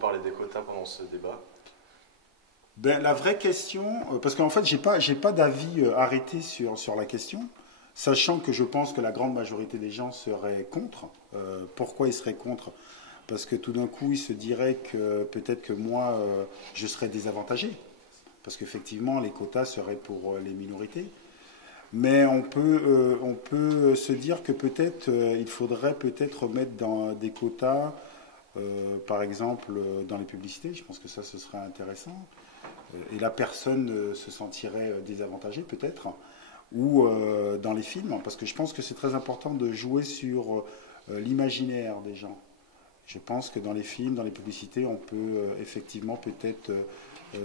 parler des quotas pendant ce débat? Ben, la vraie question, parce qu'en fait, j'ai pas d'avis arrêté sur la question, sachant que je pense que la grande majorité des gens seraient contre. Pourquoi ils seraient contre? Parce que tout d'un coup, ils se diraient que peut-être que moi, je serais désavantagé, parce qu'effectivement, les quotas seraient pour les minorités. Mais on peut se dire que peut-être il faudrait peut-être mettre dans des quotas, par exemple dans les publicités. Je pense que ça, ce serait intéressant. Et la personne se sentirait désavantagée peut-être, ou dans les films, parce que je pense que c'est très important de jouer sur l'imaginaire des gens. Je pense que dans les films, dans les publicités, on peut effectivement peut-être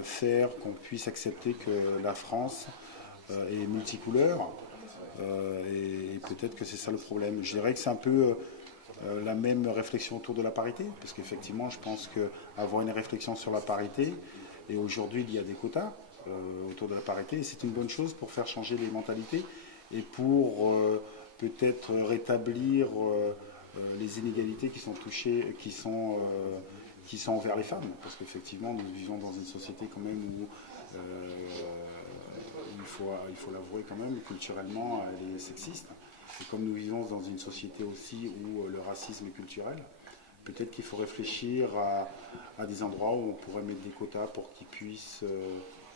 faire qu'on puisse accepter que la France est multicouleur, et peut-être que c'est ça le problème. Je dirais que c'est un peu la même réflexion autour de la parité, parce qu'effectivement, je pense qu'avoir une réflexion sur la parité, et aujourd'hui, il y a des quotas autour de la parité, et c'est une bonne chose pour faire changer les mentalités et pour peut-être rétablir les inégalités qui sont touchées, qui sont envers les femmes, parce qu'effectivement, nous vivons dans une société quand même où il faut l'avouer quand même, culturellement, elle est sexiste. Et comme nous vivons dans une société aussi où le racisme est culturel, peut-être qu'il faut réfléchir à des endroits où on pourrait mettre des quotas pour qu'ils puissent,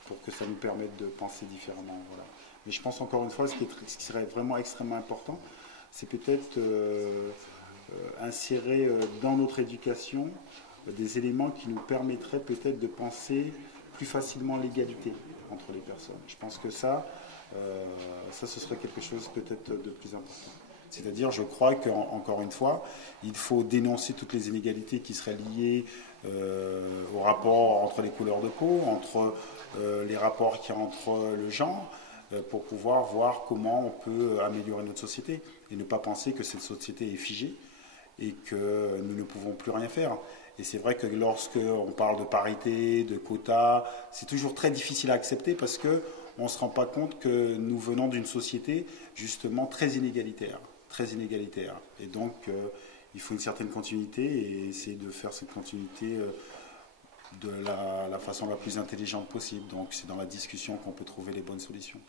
pour que ça nous permette de penser différemment. Voilà. Mais je pense encore une fois, ce qui serait vraiment extrêmement important, c'est peut-être insérer dans notre éducation des éléments qui nous permettraient peut-être de penser plus facilement l'égalité entre les personnes. Je pense que ça ce serait quelque chose peut-être de plus important. C'est-à-dire, je crois qu'encore une fois, il faut dénoncer toutes les inégalités qui seraient liées au rapport entre les couleurs de peau, entre les rapports qu'il y a entre le genre, pour pouvoir voir comment on peut améliorer notre société et ne pas penser que cette société est figée et que nous ne pouvons plus rien faire. Et c'est vrai que lorsque on parle de parité, de quotas, c'est toujours très difficile à accepter parce que on ne se rend pas compte que nous venons d'une société justement très inégalitaire, très inégalitaire. Et donc il faut une certaine continuité et essayer de faire cette continuité de la façon la plus intelligente possible. Donc c'est dans la discussion qu'on peut trouver les bonnes solutions.